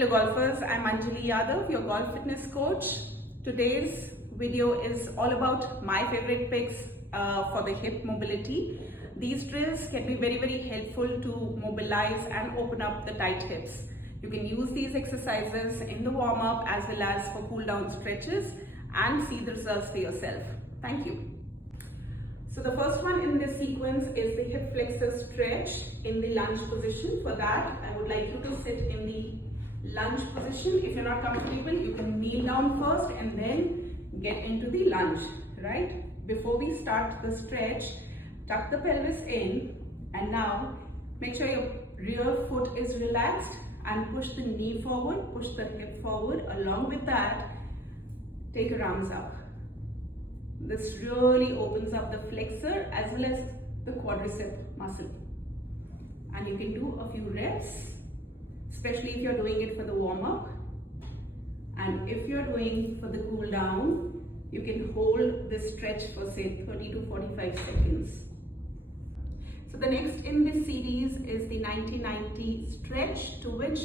Hello golfers, I'm Anjali Yadav, your golf fitness coach. Today's video is all about my favorite picks for the hip mobility. These drills can be very helpful to mobilize and open up the tight hips. You can use these exercises in the warm-up as well as for cool down stretches and see the results for yourself. Thank you. So the first one in this sequence is the hip flexor stretch in the lunge position. For that, I would like you to sit in the lunge position. If you're not comfortable, you can kneel down first and then get into the lunge, right? Before we start the stretch, tuck the pelvis in and now make sure your rear foot is relaxed and push the knee forward, push the hip forward. Along with that, take your arms up. This really opens up the flexor as well as the quadricep muscle. And you can do a few reps, especially if you're doing it for the warm-up. And if you're doing for the cool down, you can hold this stretch for say 30 to 45 seconds. So the next in this series is the 90-90 stretch, to which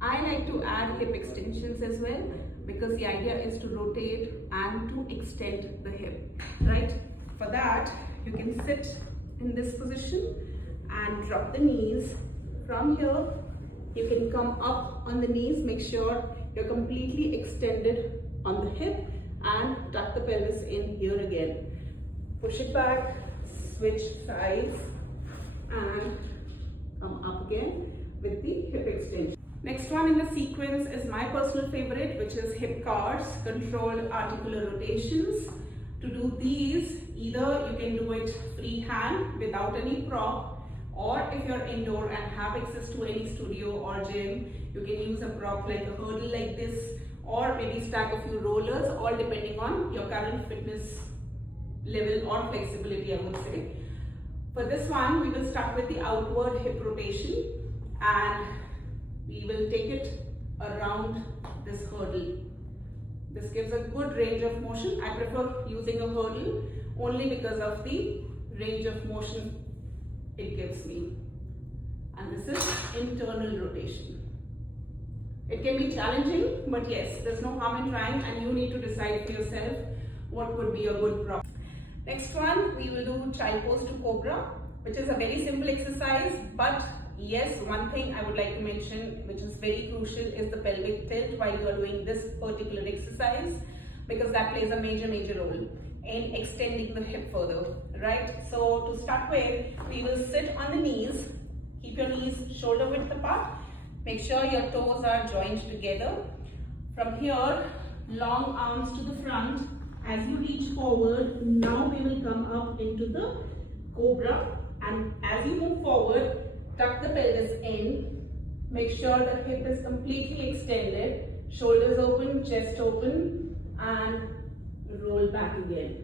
I like to add hip extensions as well, because the idea is to rotate and to extend the hip, right? For that, you can sit in this position and drop the knees. From here, you can come up on the knees, make sure you're completely extended on the hip and tuck the pelvis in here again. Push it back, switch sides and come up again with the hip extension. Next one in the sequence is my personal favorite, which is hip cars, controlled articular rotations. To do these, either you can do it freehand without any prop, or if you're indoor and have access to any studio or gym, you can use a prop like a hurdle like this, or maybe stack a few rollers, all depending on your current fitness level or flexibility, I would say. For this one, we will start with the outward hip rotation and we will take it around this hurdle. This gives a good range of motion. I prefer using a hurdle only because of the range of motion it gives me. And this is internal rotation. It can be challenging, but yes, there's no harm in trying and you need to decide for yourself what would be a good prop. Next one, we will do child pose to Cobra, which is a very simple exercise, but yes, one thing I would like to mention, which is very crucial, is the pelvic tilt while you are doing this particular exercise, because that plays a major role in extending the hip further, right? So to start with, we will sit on the knees. Keep your knees shoulder width apart. Make sure your toes are joined together. From here, long arms to the front. As you reach forward, now we will come up into the Cobra, and as you move forward, tuck the pelvis in. Make sure the hip is completely extended, shoulders open, chest open, and roll back again.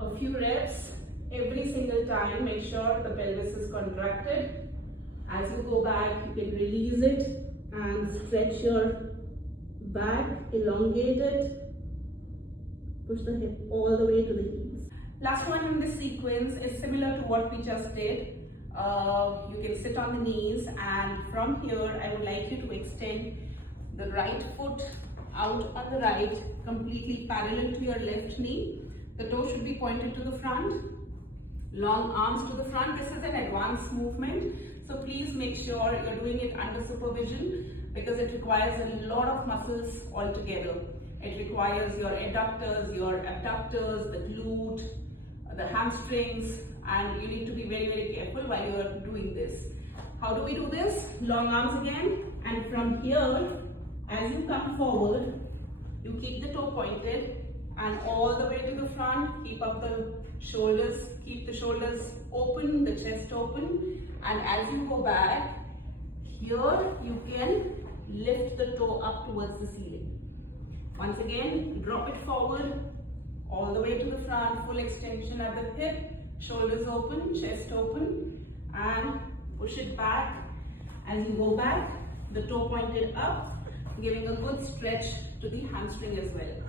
A few reps every single time. Make sure the pelvis is contracted. As you go back, you can release it and stretch your back, elongate it, push the hip all the way to the heels. Last one in this sequence is similar to what we just did. You can sit on the knees, and from here I would like you to extend the right foot out on the right, completely parallel to your left knee. The toe should be pointed to the front. Long arms to the front. This is an advanced movement, so please make sure you're doing it under supervision because it requires a lot of muscles all together. It requires your adductors, your abductors, the glute, the hamstrings, and you need to be very careful while you are doing this. How do we do this? Long arms again, and from here, as you come forward, you keep the toe pointed and all the way to the front. Keep up the shoulders, keep the shoulders open, the chest open, and as you go back, here you can lift the toe up towards the ceiling. Once again, drop it forward, all the way to the front, full extension at the hip, shoulders open, chest open, and push it back. As you go back, the toe pointed up, giving a good stretch to the hamstring as well.